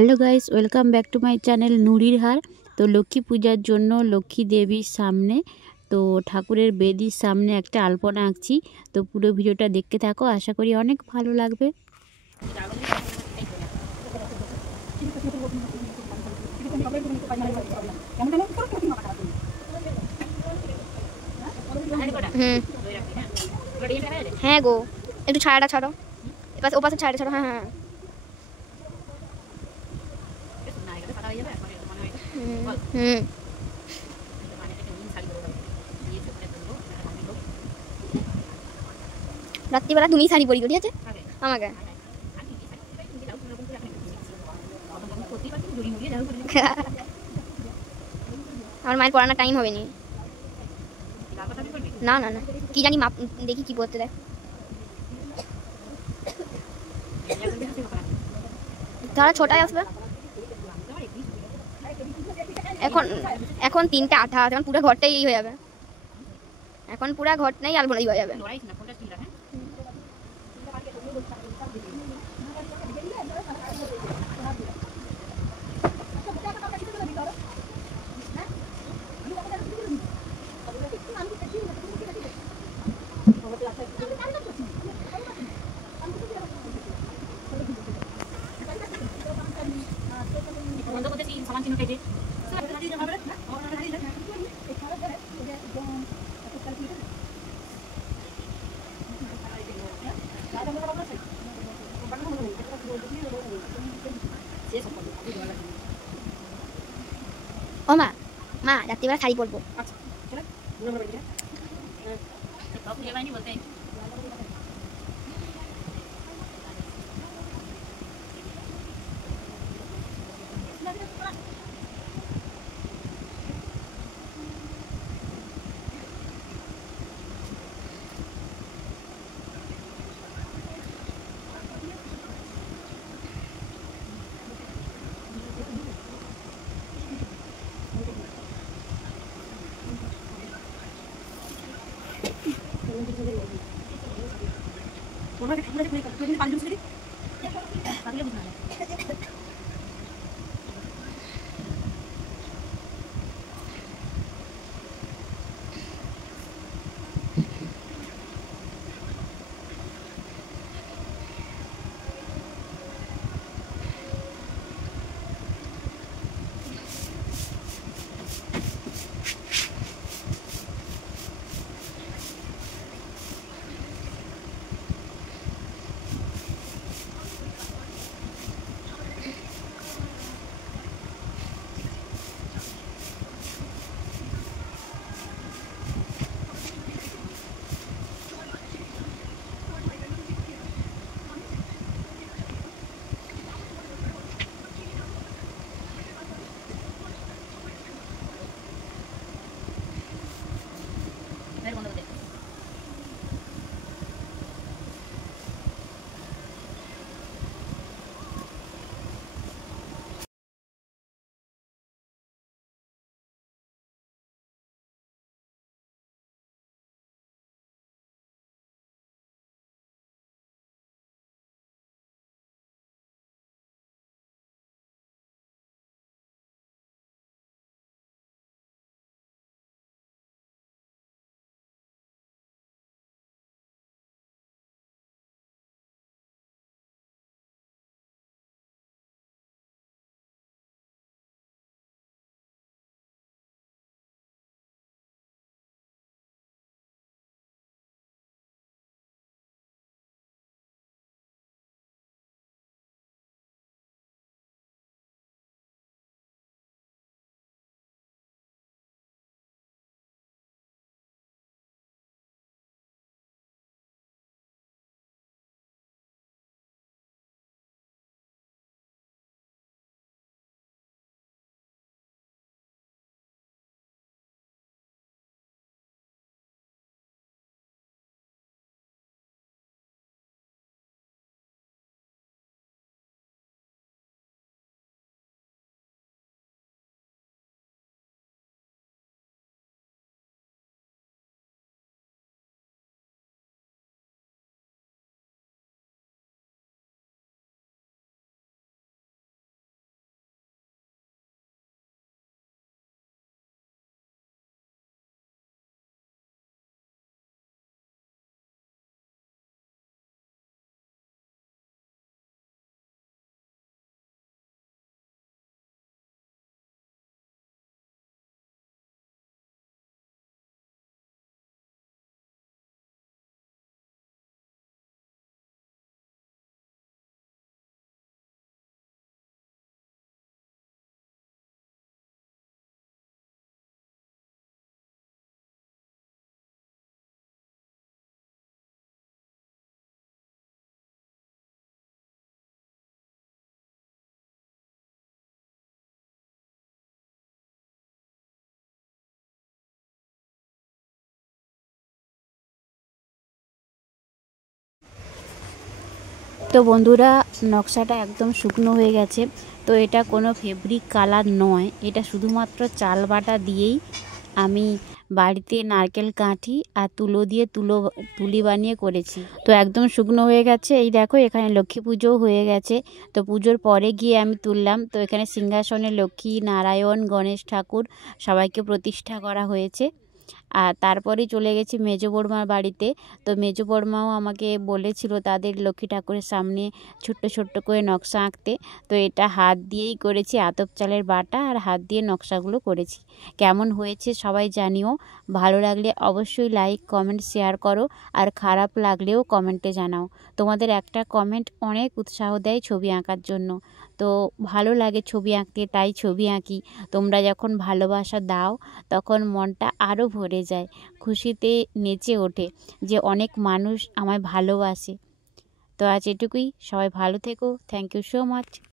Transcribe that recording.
Hello guys, welcome back to my channel নুরির হার। তো লক্ষ্মী পূজার জন্য লক্ষ্মী দেবীর সামনে তো ঠাকুরের বেদির সামনে একটা আলপনা আঁকছি। তো পুরো ভিডিওটা দেখতে থাকো, আশা করি অনেক ভালো লাগবে। হ্যাঁ গো, একটু ছায়াটা ছাড়ো, এপাশে ওপাশে ছায়াটা ছাড়ো। হ্যাঁ হ্যাঁ হুম, রাত্রিবেলা তুমি শাড়ি পরি, ঠিক আছে? আমাকে আমার মায়ের পড়ানোর টাইম হবে নি। না না না, কি জানি মাপ দেখি কি পড়তে দেয়। তারা ছোটাই আসবে। এখন এখন 3টে আঠা, এখন পুরো ঘরটাই এই হয়ে যাবে। এখন পুরো ঘরটাই আলপনাই হয়ে যাবে। ও মা, মা রাত্রিবেলা শাড়ি পরবো। তো বন্ধুরা, নকশাটা একদম শুকনো হয়ে গেছে। তো এটা কোনো ফেব্রিক কালার নয়, এটা শুধুমাত্র চাল বাটা দিয়েই আমি বাড়িতে নারকেল কাঠি আর তুলো দিয়ে তুলি বানিয়ে করেছি। তো একদম শুকনো হয়ে গেছে। এই দেখো, এখানে লক্ষ্মী পুজোও হয়ে গেছে। তো পুজোর পরে গিয়ে আমি তুললাম। তো এখানে সিংহাসনে লক্ষ্মী, নারায়ণ, গণেশ ঠাকুর সবাইকে প্রতিষ্ঠা করা হয়েছে। আর তারপরেই চলে গেছি মেজো বড়মার বাড়িতে। তো মেজো বড়মাও আমাকে বলেছিল তাদের লক্ষ্মী ঠাকুরের সামনে ছোট্ট ছোট্ট করে নকশা আঁকতে। তো এটা হাত দিয়েই করেছি, আতপ চালের বাটা আর হাত দিয়ে নকশাগুলো করেছি। কেমন হয়েছে সবাই জানিও। ভালো লাগলে অবশ্যই লাইক, কমেন্ট, শেয়ার করো। আর খারাপ লাগলেও কমেন্টে জানাও। তোমাদের একটা কমেন্ট অনেক উৎসাহ দেয় ছবি আঁকার জন্য। তো ভালো লাগে ছবি আঁকতে, তাই ছবি আঁকি। তোমরা যখন ভালোবাসা দাও তখন মনটা আরও ভরে যায়, খুশিতে নেচে ওঠে যে অনেক মানুষ আমায় ভালোবাসে। তো আজ এটুকুই। সবাই ভালো থেকো। Thank you so much.